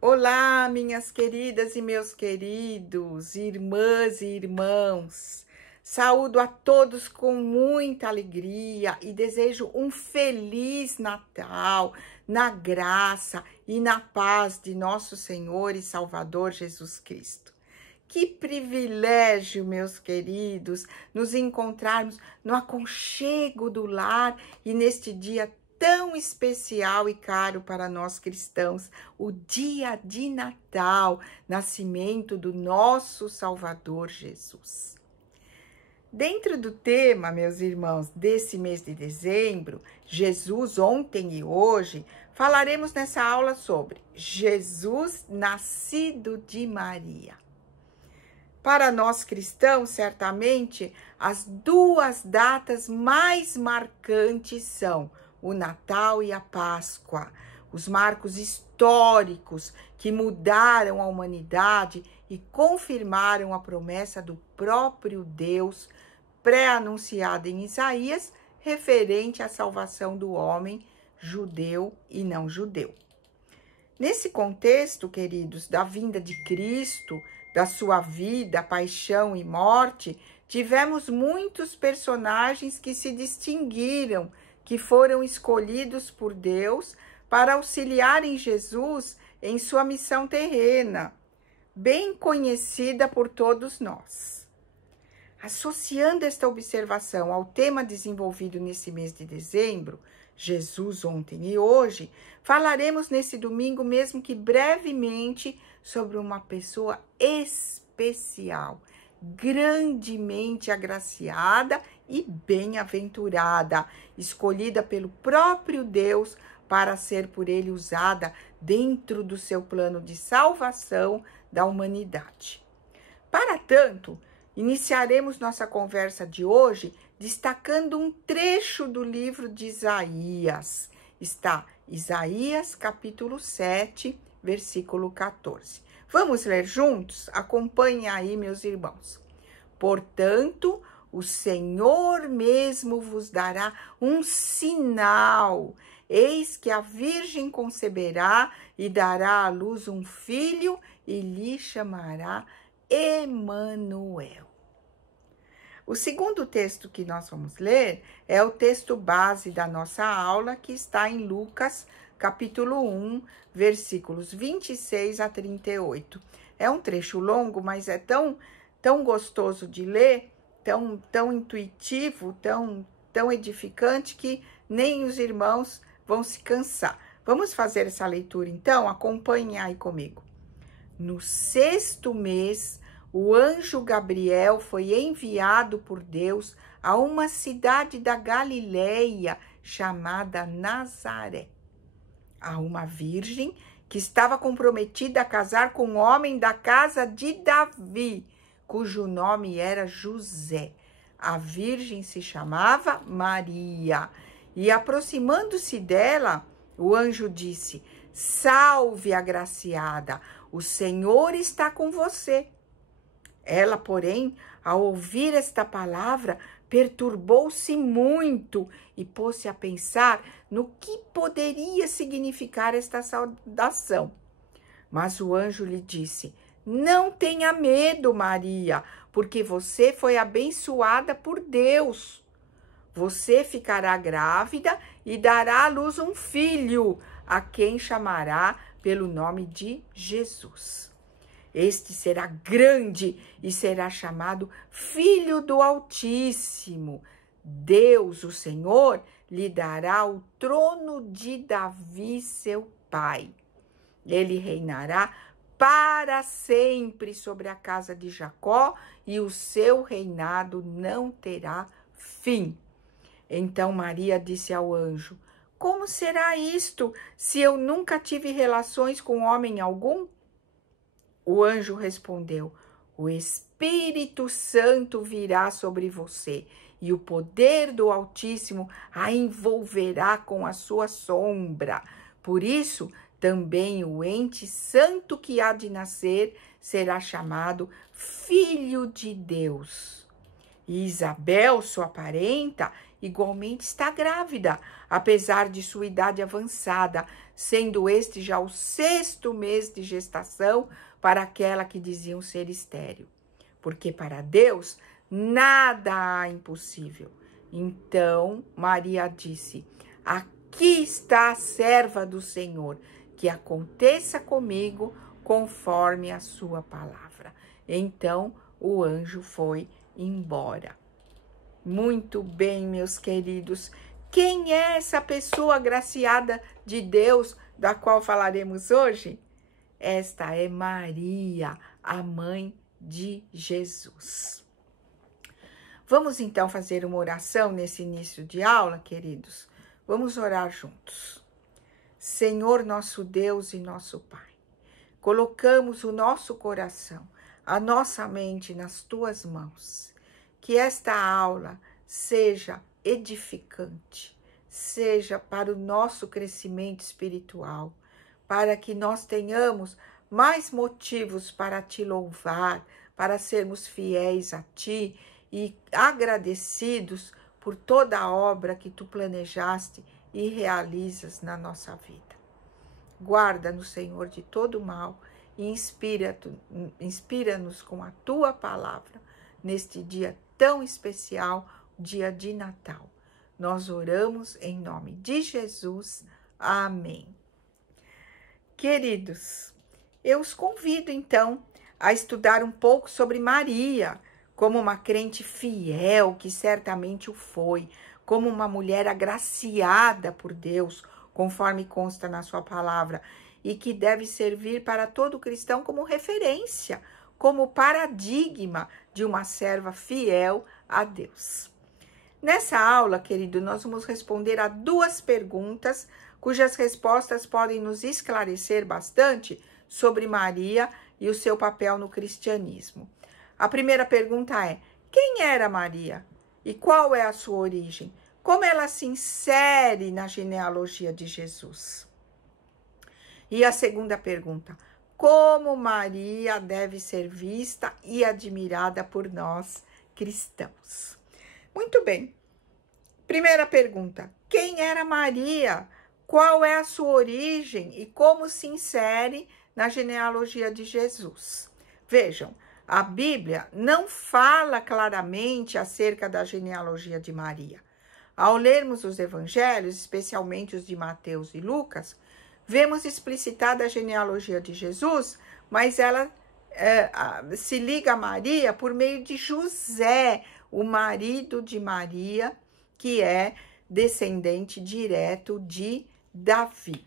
Olá, minhas queridas e meus queridos, irmãs e irmãos. Saúdo a todos com muita alegria e desejo um feliz Natal, na graça e na paz de nosso Senhor e Salvador Jesus Cristo. Que privilégio, meus queridos, nos encontrarmos no aconchego do lar e neste dia tão especial e caro para nós cristãos, o dia de Natal, nascimento do nosso Salvador Jesus. Dentro do tema, meus irmãos, desse mês de dezembro, Jesus ontem e hoje, falaremos nessa aula sobre Jesus nascido de Maria. Para nós cristãos, certamente, as duas datas mais marcantes são o Natal e a Páscoa, os marcos históricos que mudaram a humanidade e confirmaram a promessa do próprio Deus, pré-anunciada em Isaías, referente à salvação do homem judeu e não judeu. Nesse contexto, queridos, da vinda de Cristo, da sua vida, paixão e morte, tivemos muitos personagens que se distinguiram, que foram escolhidos por Deus para auxiliarem Jesus em sua missão terrena, bem conhecida por todos nós. Associando esta observação ao tema desenvolvido nesse mês de dezembro, Jesus ontem e hoje, falaremos nesse domingo, mesmo que brevemente, sobre uma pessoa especial, grandemente agraciada e bem-aventurada, escolhida pelo próprio Deus para ser por ele usada dentro do seu plano de salvação da humanidade. Para tanto, iniciaremos nossa conversa de hoje destacando um trecho do livro de Isaías. Está Isaías, capítulo 7, versículo 14. Vamos ler juntos? Acompanhem aí, meus irmãos. Portanto, o Senhor mesmo vos dará um sinal. Eis que a Virgem conceberá e dará à luz um filho e lhe chamará Emanuel. O segundo texto que nós vamos ler é o texto base da nossa aula, que está em Lucas, capítulo 1, versículos 26 a 38. É um trecho longo, mas é tão gostoso de ler, tão intuitivo, tão edificante, que nem os irmãos vão se cansar. Vamos fazer essa leitura, então? Acompanhem aí comigo. No 6º mês, o anjo Gabriel foi enviado por Deus a uma cidade da Galileia chamada Nazaré, a uma virgem que estava comprometida a casar com um homem da casa de Davi, cujo nome era José. A virgem se chamava Maria. E aproximando-se dela, o anjo disse: Salve, agraciada, o Senhor está com você. Ela, porém, ao ouvir esta palavra, perturbou-se muito e pôs-se a pensar no que poderia significar esta saudação. Mas o anjo lhe disse: Não tenha medo, Maria, porque você foi abençoada por Deus. Você ficará grávida e dará à luz um filho, a quem chamará pelo nome de Jesus. Este será grande e será chamado Filho do Altíssimo. Deus, o Senhor, lhe dará o trono de Davi, seu pai. Ele reinará para sempre sobre a casa de Jacó, e o seu reinado não terá fim. Então Maria disse ao anjo: Como será isto, se eu nunca tive relações com homem algum? O anjo respondeu: O Espírito Santo virá sobre você, e o poder do Altíssimo a envolverá com a sua sombra. Por isso, Também o ente santo que há de nascer será chamado Filho de Deus. E Isabel, sua parenta, igualmente está grávida, apesar de sua idade avançada, sendo este já o 6º mês de gestação para aquela que diziam ser estéril. Porque para Deus nada há impossível. Então Maria disse: aqui está a serva do Senhor, que aconteça comigo conforme a sua palavra. Então o anjo foi embora. Muito bem, meus queridos. Quem é essa pessoa agraciada de Deus da qual falaremos hoje? Esta é Maria, a mãe de Jesus. Vamos então fazer uma oração nesse início de aula, queridos? Vamos orar juntos. Senhor, nosso Deus e nosso Pai, colocamos o nosso coração, a nossa mente nas tuas mãos. Que esta aula seja edificante, seja para o nosso crescimento espiritual, para que nós tenhamos mais motivos para te louvar, para sermos fiéis a ti e agradecidos por toda a obra que tu planejaste e realizas na nossa vida. Guarda-nos, Senhor, de todo mal e inspira-nos com a tua palavra neste dia tão especial, dia de Natal. Nós oramos em nome de Jesus. Amém. Queridos, eu os convido então a estudar um pouco sobre Maria, como uma crente fiel, que certamente o foi, como uma mulher agraciada por Deus, conforme consta na sua palavra, e que deve servir para todo cristão como referência, como paradigma de uma serva fiel a Deus. Nessa aula, querido, nós vamos responder a 2 perguntas, cujas respostas podem nos esclarecer bastante sobre Maria e o seu papel no cristianismo. A primeira pergunta é: quem era Maria? E qual é a sua origem? Como ela se insere na genealogia de Jesus? E a segunda pergunta: como Maria deve ser vista e admirada por nós cristãos? Muito bem. Primeira pergunta: quem era Maria? Qual é a sua origem e como se insere na genealogia de Jesus? Vejam, a Bíblia não fala claramente acerca da genealogia de Maria. Ao lermos os evangelhos, especialmente os de Mateus e Lucas, vemos explicitada a genealogia de Jesus, mas ela se liga a Maria por meio de José, o marido de Maria, que é descendente direto de Davi.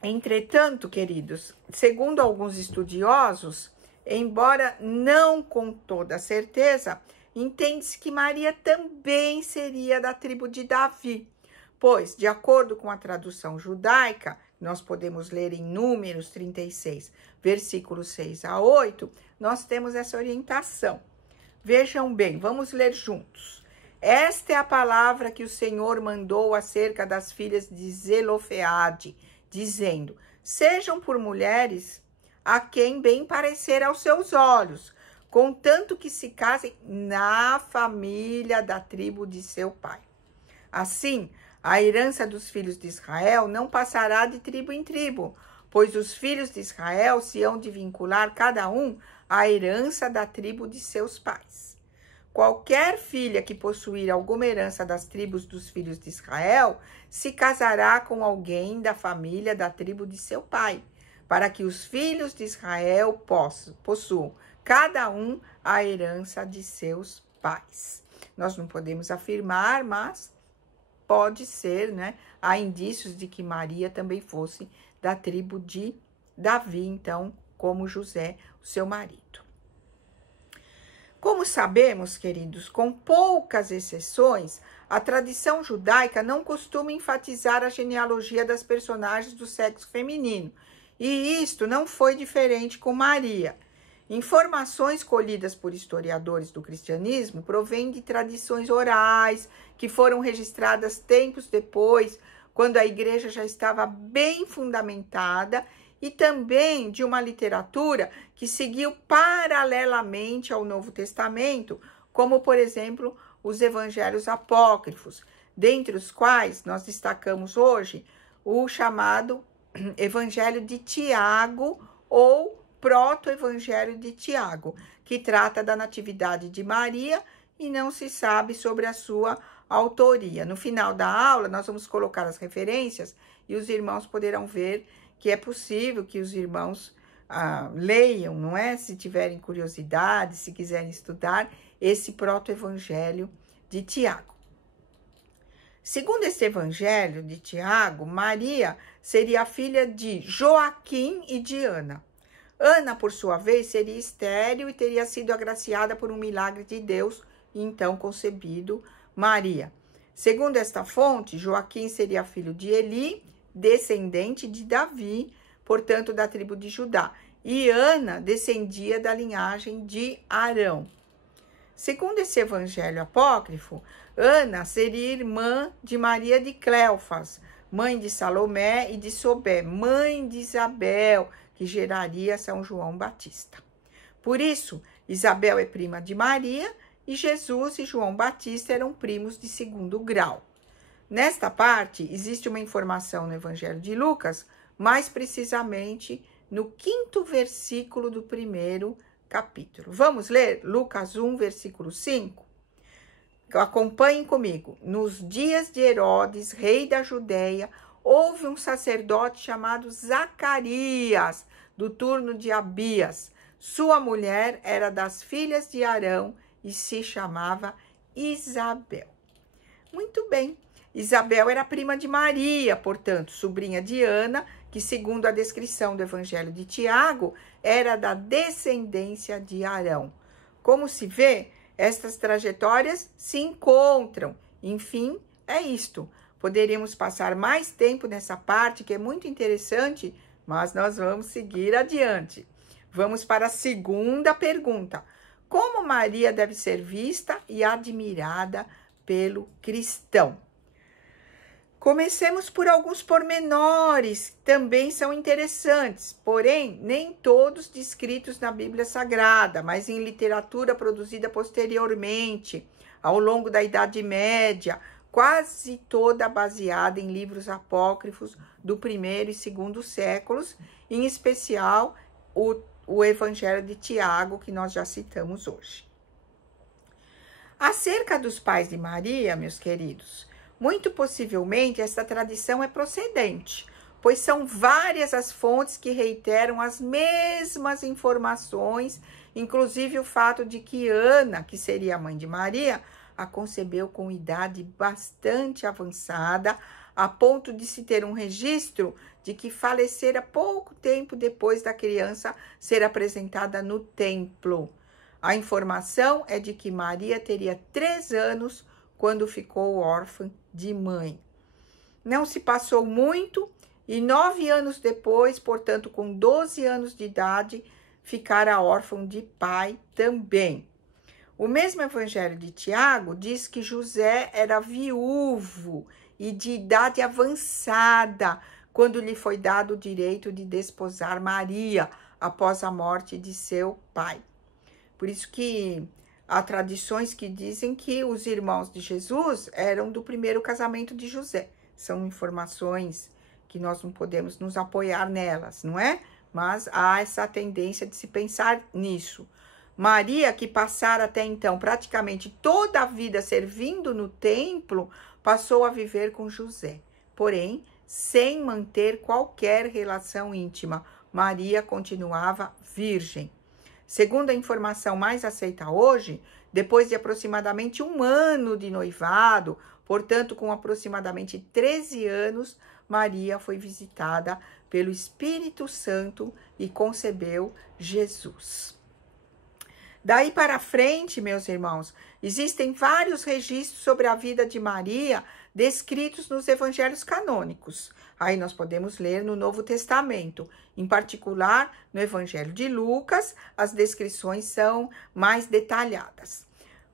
Entretanto, queridos, segundo alguns estudiosos, embora não com toda certeza, entende-se que Maria também seria da tribo de Davi, pois, de acordo com a tradução judaica, nós podemos ler em Números 36, versículos 6 a 8, nós temos essa orientação. Vejam bem, vamos ler juntos. Esta é a palavra que o Senhor mandou acerca das filhas de Zelofeade, dizendo: sejam por mulheres a quem bem parecer aos seus olhos, contanto que se casem na família da tribo de seu pai. Assim, a herança dos filhos de Israel não passará de tribo em tribo, pois os filhos de Israel se hão de vincular cada um à herança da tribo de seus pais. Qualquer filha que possuir alguma herança das tribos dos filhos de Israel se casará com alguém da família da tribo de seu pai, para que os filhos de Israel possuam cada um a herança de seus pais. Nós não podemos afirmar, mas pode ser, né? Há indícios de que Maria também fosse da tribo de Davi, então, como José, o seu marido. Como sabemos, queridos, com poucas exceções, a tradição judaica não costuma enfatizar a genealogia das personagens do sexo feminino, e isto não foi diferente com Maria. Informações colhidas por historiadores do cristianismo provêm de tradições orais que foram registradas tempos depois, quando a igreja já estava bem fundamentada, e também de uma literatura que seguiu paralelamente ao Novo Testamento, como, por exemplo, os evangelhos apócrifos, dentre os quais nós destacamos hoje o chamado Evangelho de Tiago ou Proto-Evangelho de Tiago, que trata da natividade de Maria e não se sabe sobre a sua autoria. No final da aula, nós vamos colocar as referências e os irmãos poderão ver que é possível que os irmãos leiam, não é? Se tiverem curiosidade, se quiserem estudar esse proto-evangelho de Tiago. Segundo este evangelho de Tiago, Maria seria a filha de Joaquim e de Ana. Ana, por sua vez, seria estéril e teria sido agraciada por um milagre de Deus e então concebido Maria. Segundo esta fonte, Joaquim seria filho de Eli, descendente de Davi, portanto da tribo de Judá, e Ana descendia da linhagem de Arão. Segundo esse evangelho apócrifo, Ana seria irmã de Maria de Cleofas, mãe de Salomé e de Sobé, mãe de Isabel, que geraria São João Batista. Por isso, Isabel é prima de Maria e Jesus e João Batista eram primos de segundo grau. Nesta parte, existe uma informação no Evangelho de Lucas, mais precisamente no 5º versículo do 1º capítulo. Vamos ler Lucas 1, versículo 5? Acompanhem comigo. Nos dias de Herodes, rei da Judéia, houve um sacerdote chamado Zacarias, do turno de Abias. Sua mulher era das filhas de Arão e se chamava Isabel. Muito bem. Isabel era prima de Maria, portanto, sobrinha de Ana, que, segundo a descrição do Evangelho de Tiago, era da descendência de Arão. Como se vê, estas trajetórias se encontram. Enfim, é isto. Poderíamos passar mais tempo nessa parte, que é muito interessante, mas nós vamos seguir adiante. Vamos para a segunda pergunta. Como Maria deve ser vista e admirada pelo cristão? Comecemos por alguns pormenores, que também são interessantes, porém, nem todos descritos na Bíblia Sagrada, mas em literatura produzida posteriormente, ao longo da Idade Média, quase toda baseada em livros apócrifos do 1º e 2º séculos, em especial o Evangelho de Tiago, que nós já citamos hoje. Acerca dos pais de Maria, meus queridos, muito possivelmente esta tradição é procedente, pois são várias as fontes que reiteram as mesmas informações, inclusive o fato de que Ana, que seria a mãe de Maria, a concebeu com idade bastante avançada, a ponto de se ter um registro de que falecera pouco tempo depois da criança ser apresentada no templo. A informação é de que Maria teria 3 anos quando ficou órfã de mãe. Não se passou muito e 9 anos depois, portanto com 12 anos de idade, ficara órfã de pai também. O mesmo Evangelho de Tiago diz que José era viúvo e de idade avançada quando lhe foi dado o direito de desposar Maria após a morte de seu pai. Por isso que há tradições que dizem que os irmãos de Jesus eram do primeiro casamento de José. São informações que nós não podemos nos apoiar nelas, não é? Mas há essa tendência de se pensar nisso. Maria, que passara até então praticamente toda a vida servindo no templo, passou a viver com José. Porém, sem manter qualquer relação íntima, Maria continuava virgem. Segundo a informação mais aceita hoje, depois de aproximadamente 1 ano de noivado, portanto, com aproximadamente 13 anos, Maria foi visitada pelo Espírito Santo e concebeu Jesus. Daí para frente, meus irmãos, existem vários registros sobre a vida de Maria descritos nos evangelhos canônicos. Aí nós podemos ler no Novo Testamento, em particular no Evangelho de Lucas, as descrições são mais detalhadas.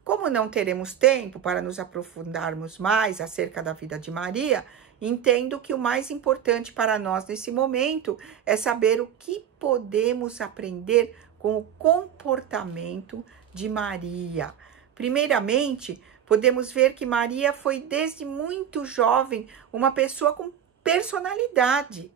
Como não teremos tempo para nos aprofundarmos mais acerca da vida de Maria, entendo que o mais importante para nós nesse momento é saber o que podemos aprender com o comportamento de Maria. Primeiramente, podemos ver que Maria foi desde muito jovem uma pessoa com personalidade.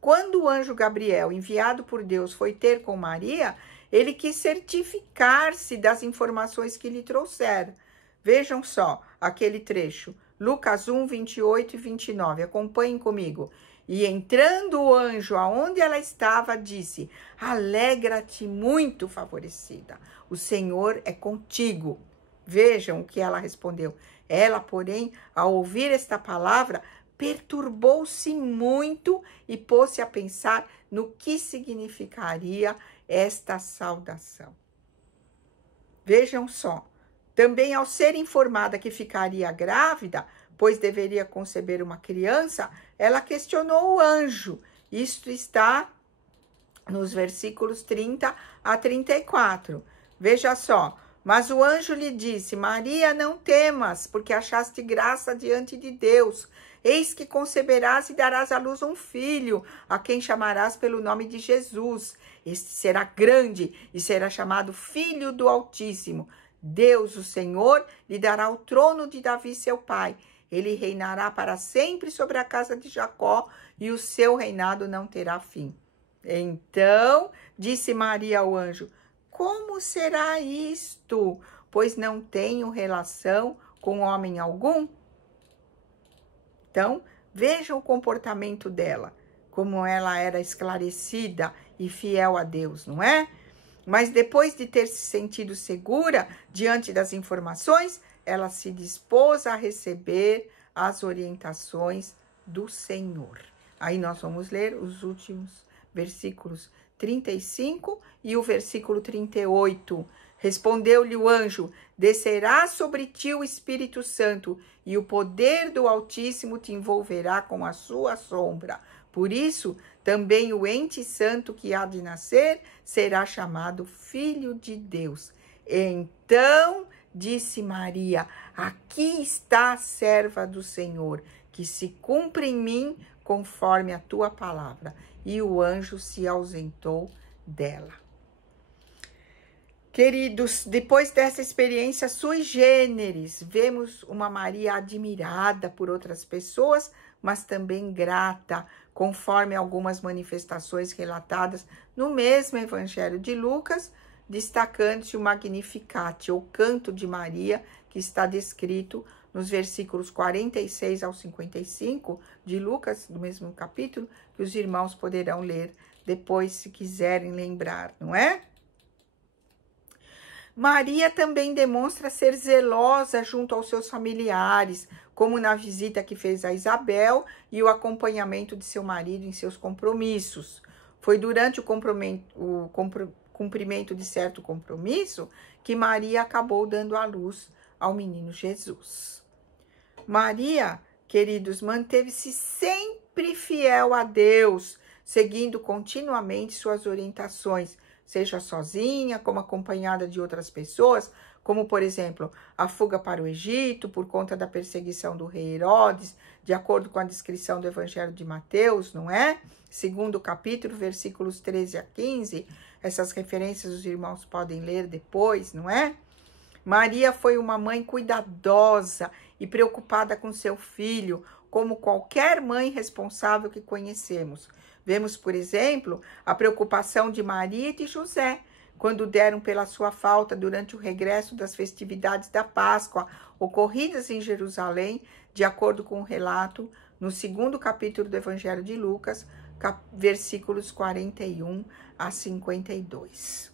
Quando o anjo Gabriel, enviado por Deus, foi ter com Maria, ele quis certificar-se das informações que lhe trouxeram. Vejam só aquele trecho, Lucas 1, 28 e 29. Acompanhem comigo. E entrando o anjo aonde ela estava, disse: alegra-te muito, favorecida, o Senhor é contigo. Vejam o que ela respondeu. Ela, porém, ao ouvir esta palavra, perturbou-se muito e pôs-se a pensar no que significaria esta saudação. Vejam só, também ao ser informada que ficaria grávida, pois deveria conceber uma criança, ela questionou o anjo. Isto está nos versículos 30 a 34. Veja só, mas o anjo lhe disse: Maria, não temas, porque achaste graça diante de Deus. Eis que conceberás e darás à luz um filho, a quem chamarás pelo nome de Jesus. Este será grande e será chamado Filho do Altíssimo. Deus, o Senhor, lhe dará o trono de Davi, seu pai. Ele reinará para sempre sobre a casa de Jacó, e o seu reinado não terá fim. Então, disse Maria ao anjo: como será isto? Pois não tenho relação com homem algum. Então, vejam o comportamento dela, como ela era esclarecida e fiel a Deus, não é? Mas depois de ter se sentido segura diante das informações, ela se dispôs a receber as orientações do Senhor. Aí nós vamos ler os últimos versículos 35 e o versículo 38. Respondeu-lhe o anjo: descerá sobre ti o Espírito Santo, e o poder do Altíssimo te envolverá com a sua sombra. Por isso, também o ente santo que há de nascer será chamado Filho de Deus. Então disse Maria: aqui está a serva do Senhor, que se cumpra em mim conforme a tua palavra. E o anjo se ausentou dela. Queridos, depois dessa experiência sui generis, vemos uma Maria admirada por outras pessoas, mas também grata, conforme algumas manifestações relatadas no mesmo Evangelho de Lucas, destacando-se o Magnificat, ou Canto de Maria, que está descrito nos versículos 46 ao 55 de Lucas, do mesmo capítulo, que os irmãos poderão ler depois, se quiserem lembrar, não é? Maria também demonstra ser zelosa junto aos seus familiares, como na visita que fez a Isabel e o acompanhamento de seu marido em seus compromissos. Foi durante o cumprimento de certo compromisso que Maria acabou dando à luz ao menino Jesus. Maria, queridos, manteve-se sempre fiel a Deus, seguindo continuamente suas orientações, seja sozinha, como acompanhada de outras pessoas, como, por exemplo, a fuga para o Egito por conta da perseguição do rei Herodes, de acordo com a descrição do Evangelho de Mateus, não é? Segundo capítulo, versículos 13 a 15, essas referências os irmãos podem ler depois, não é? Maria foi uma mãe cuidadosa e preocupada com seu filho, como qualquer mãe responsável que conhecemos. Vemos, por exemplo, a preocupação de Maria e de José, quando deram pela sua falta durante o regresso das festividades da Páscoa, ocorridas em Jerusalém, de acordo com o relato no segundo capítulo do Evangelho de Lucas, versículos 41 a 52.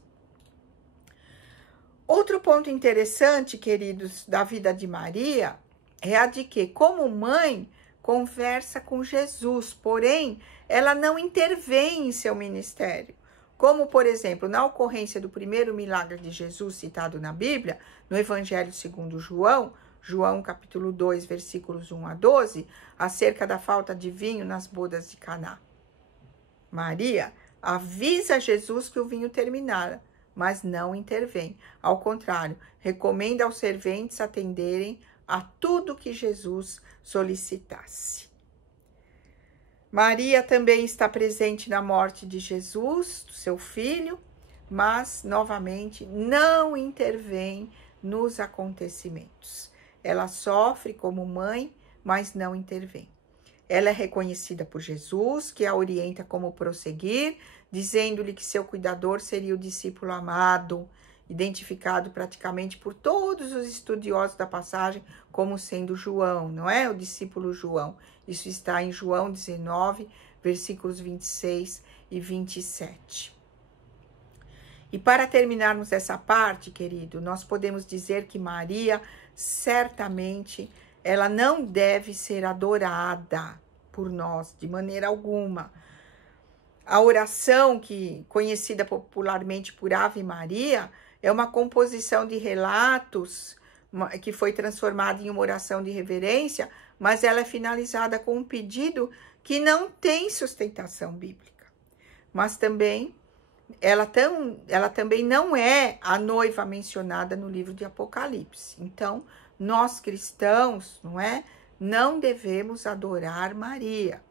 Outro ponto interessante, queridos, da vida de Maria, é a de que, como mãe, conversa com Jesus, porém, ela não intervém em seu ministério. Como, por exemplo, na ocorrência do primeiro milagre de Jesus citado na Bíblia, no Evangelho segundo João, João capítulo 2, versículos 1 a 12, acerca da falta de vinho nas bodas de Caná. Maria avisa Jesus que o vinho terminara, mas não intervém. Ao contrário, recomenda aos serventes atenderem a tudo que Jesus solicitasse. Maria também está presente na morte de Jesus, do seu filho, mas, novamente, não intervém nos acontecimentos. Ela sofre como mãe, mas não intervém. Ela é reconhecida por Jesus, que a orienta como prosseguir, dizendo-lhe que seu cuidador seria o discípulo amado, identificado praticamente por todos os estudiosos da passagem como sendo João, não é? O discípulo João. Isso está em João 19, versículos 26 e 27. E para terminarmos essa parte, querido, nós podemos dizer que Maria, certamente, ela não deve ser adorada por nós, de maneira alguma. A oração, conhecida popularmente por Ave Maria, é uma composição de relatos que foi transformada em uma oração de reverência, mas ela é finalizada com um pedido que não tem sustentação bíblica. Mas também, ela também não é a noiva mencionada no livro de Apocalipse. Então, nós cristãos, não devemos adorar Maria.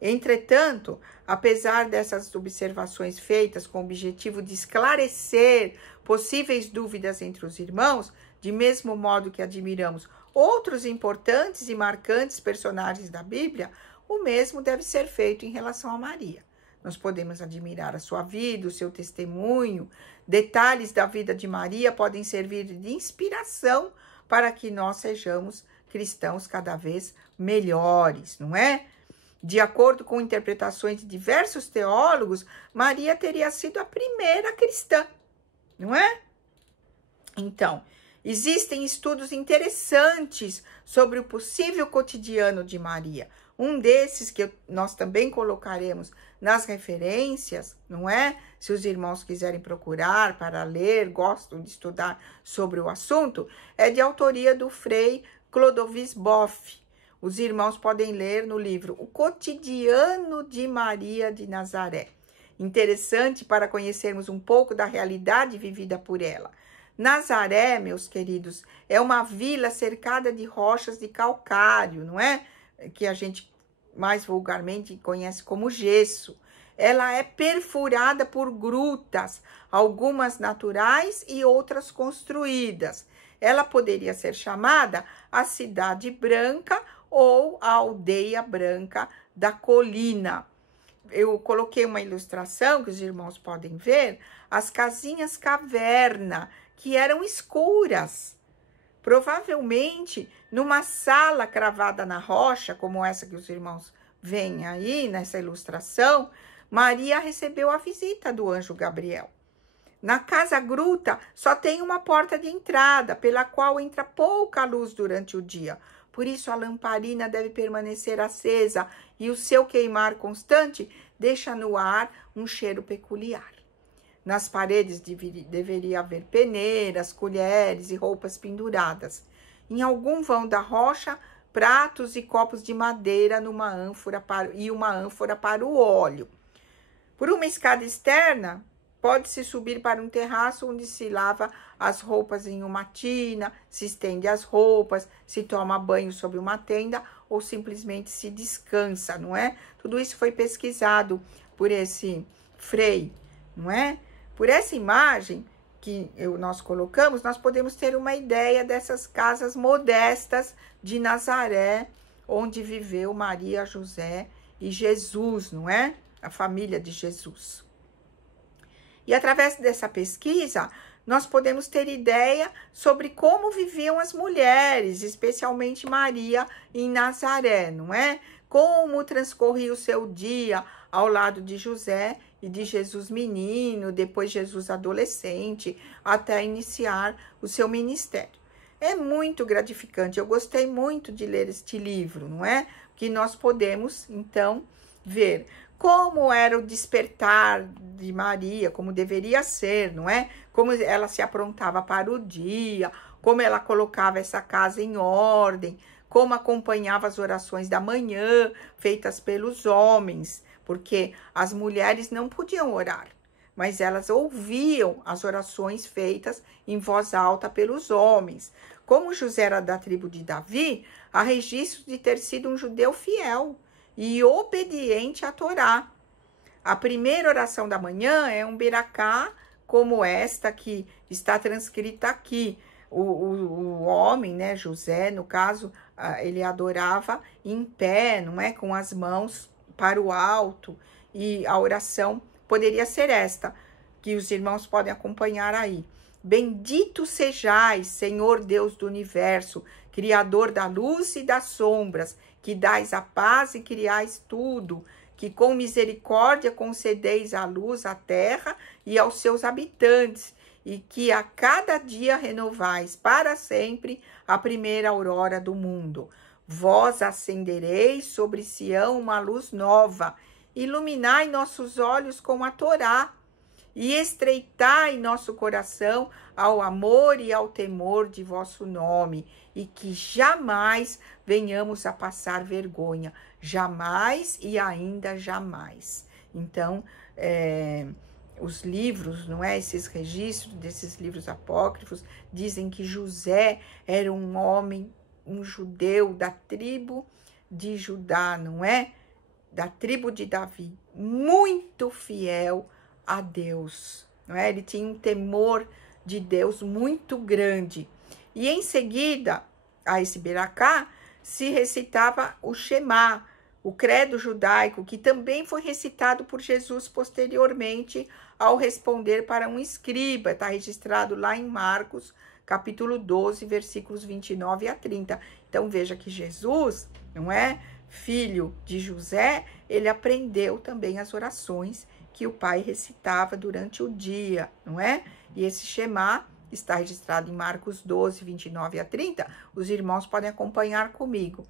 Entretanto, apesar dessas observações feitas com o objetivo de esclarecer possíveis dúvidas entre os irmãos, de mesmo modo que admiramos outros importantes e marcantes personagens da Bíblia, o mesmo deve ser feito em relação a Maria. Nós podemos admirar a sua vida, o seu testemunho. Detalhes da vida de Maria podem servir de inspiração para que nós sejamos cristãos cada vez melhores, não é? De acordo com interpretações de diversos teólogos, Maria teria sido a primeira cristã, não é? Então, existem estudos interessantes sobre o possível cotidiano de Maria. Um desses que nós também colocaremos nas referências, não é? Se os irmãos quiserem procurar para ler, gostam de estudar sobre o assunto, é de autoria do Frei Clodovis Boff. Os irmãos podem ler no livro O Cotidiano de Maria de Nazaré. Interessante para conhecermos um pouco da realidade vivida por ela. Nazaré, meus queridos, é uma vila cercada de rochas de calcário, não é? Que a gente mais vulgarmente conhece como gesso. Ela é perfurada por grutas, algumas naturais e outras construídas. Ela poderia ser chamada a Cidade Branca ou a Aldeia Branca da Colina. Eu coloquei uma ilustração que os irmãos podem ver, as casinhas caverna, que eram escuras. Provavelmente, numa sala cravada na rocha, como essa que os irmãos veem aí nessa ilustração, Maria recebeu a visita do anjo Gabriel. Na casa gruta, só tem uma porta de entrada, pela qual entra pouca luz durante o dia. Por isso, a lamparina deve permanecer acesa e o seu queimar constante deixa no ar um cheiro peculiar. Nas paredes deveria haver peneiras, colheres e roupas penduradas. Em algum vão da rocha, pratos e copos de madeira uma ânfora para o óleo. Por uma escada externa, pode-se subir para um terraço onde se lava as roupas em uma tina, se estende as roupas, se toma banho sobre uma tenda ou simplesmente se descansa, não é? Tudo isso foi pesquisado por esse Frei, não é? Por essa imagem que nós colocamos, nós podemos ter uma ideia dessas casas modestas de Nazaré, onde viveu Maria, José e Jesus, não é? A família de Jesus. E através dessa pesquisa, nós podemos ter ideia sobre como viviam as mulheres, especialmente Maria em Nazaré, não é? Como transcorria o seu dia ao lado de José e de Jesus menino, depois Jesus adolescente, até iniciar o seu ministério. É muito gratificante, eu gostei muito de ler este livro, não é? Que nós podemos, então, ver como era o despertar de Maria, como deveria ser, não é? Como ela se aprontava para o dia, como ela colocava essa casa em ordem, como acompanhava as orações da manhã feitas pelos homens, porque as mulheres não podiam orar, mas elas ouviam as orações feitas em voz alta pelos homens. Como José era da tribo de Davi, há registros de ter sido um judeu fiel, e obediente à Torá. A primeira oração da manhã é um beracá, como esta que está transcrita aqui. O homem, né, José, no caso, ele adorava em pé, não é? Com as mãos para o alto. E a oração poderia ser esta, que os irmãos podem acompanhar aí. Bendito sejais, Senhor Deus do universo, Criador da luz e das sombras, que dais a paz e criais tudo, que com misericórdia concedeis a luz à terra e aos seus habitantes, e que a cada dia renovais para sempre a primeira aurora do mundo. Vós acendereis sobre Sião uma luz nova, iluminai nossos olhos com a Torá, e estreitai nosso coração ao amor e ao temor de vosso nome, e que jamais venhamos a passar vergonha, jamais e ainda jamais. Então, os livros, não é? Esses registros desses livros apócrifos dizem que José era um homem, um judeu da tribo de Judá, não é? Da tribo de Davi, muito fiel a Deus, não é? Ele tinha um temor de Deus muito grande. E em seguida, a esse beracá, se recitava o Shema, o credo judaico, que também foi recitado por Jesus posteriormente ao responder para um escriba. Está registrado lá em Marcos, capítulo 12, versículos 29 a 30. Então, veja que Jesus, não é? Filho de José, ele aprendeu também as orações que o pai recitava durante o dia, não é? E esse Shema está registrado em Marcos 12, 29 a 30. Os irmãos podem acompanhar comigo.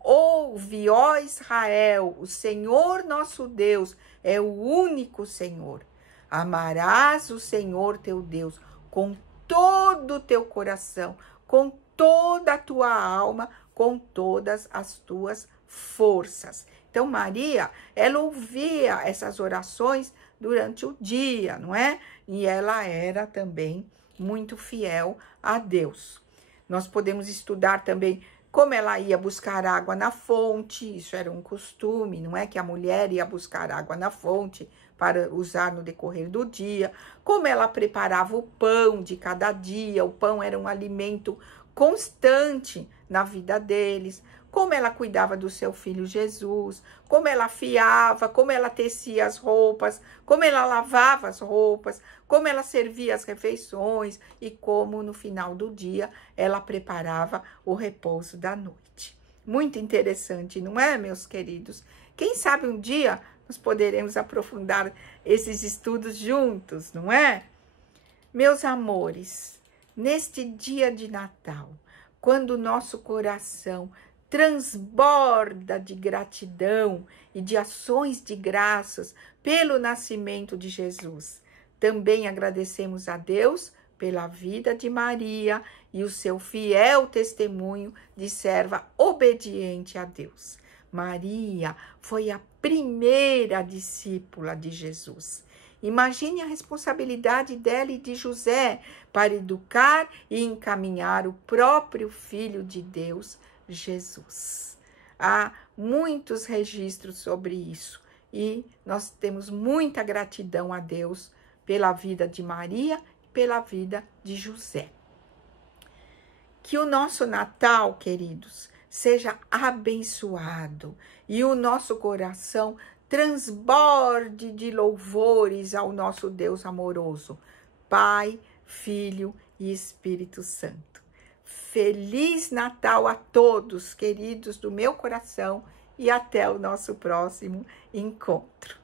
Ouve, ó Israel, o Senhor nosso Deus é o único Senhor. Amarás o Senhor teu Deus com todo o teu coração, com toda a tua alma, com todas as tuas forças. Então, Maria, ela ouvia essas orações durante o dia, não é? E ela era também muito fiel a Deus. Nós podemos estudar também como ela ia buscar água na fonte, isso era um costume, não é? Que a mulher ia buscar água na fonte para usar no decorrer do dia, como ela preparava o pão de cada dia, o pão era um alimento constante na vida deles, como ela cuidava do seu filho Jesus, como ela afiava, como ela tecia as roupas, como ela lavava as roupas, como ela servia as refeições e como no final do dia ela preparava o repouso da noite. Muito interessante, não é, meus queridos? Quem sabe um dia nós poderemos aprofundar esses estudos juntos, não é? Meus amores, neste dia de Natal, quando o nosso coração transborda de gratidão e de ações de graças pelo nascimento de Jesus, também agradecemos a Deus pela vida de Maria e o seu fiel testemunho de serva obediente a Deus. Maria foi a primeira discípula de Jesus. Imagine a responsabilidade dela e de José para educar e encaminhar o próprio Filho de Deus, Jesus. Há muitos registros sobre isso e nós temos muita gratidão a Deus pela vida de Maria e pela vida de José. Que o nosso Natal, queridos, seja abençoado e o nosso coração transborde de louvores ao nosso Deus amoroso, Pai, Filho e Espírito Santo. Feliz Natal a todos, queridos do meu coração, e até o nosso próximo encontro.